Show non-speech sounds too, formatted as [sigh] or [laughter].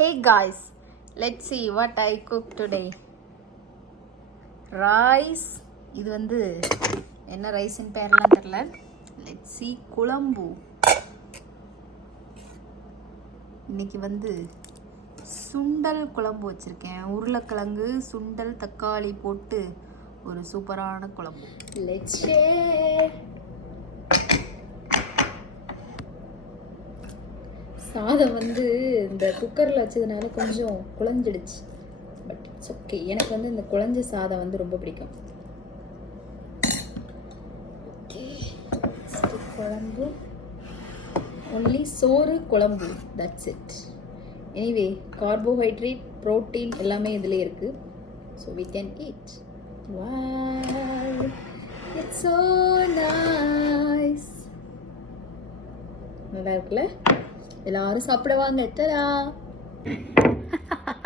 Hey guys, let's see what I cook today. Rice, இது வந்து என்ன ரைஸ்ன்னு பேர்லாம் தெரில லெட் சி குழம்பு. இன்னைக்கு வந்து சுண்டல் குழம்பு வச்சுருக்கேன். உருளைக்கிழங்கு சுண்டல் தக்காளி போட்டு ஒரு சூப்பரான குழம்பு. லெட்ஸ் ஷேர் சாதம் வந்து இந்த குக்கரில் வச்சதுனால கொஞ்சம் குழஞ்சிடுச்சு. பட் இட்ஸ் ஓகே எனக்கு வந்து இந்த குழஞ்ச சாதம் வந்து ரொம்ப பிடிக்கும். ஓகே குழம்பு. ஒன்லி சோறு குழம்பு. That's it anyway carbohydrate protein எல்லாமே இதில் இருக்குது so we can eat it's so nice நல்லா இருக்குல்ல? எல்லாரும் சாப்பிடுவாங்க. தரா [laughs]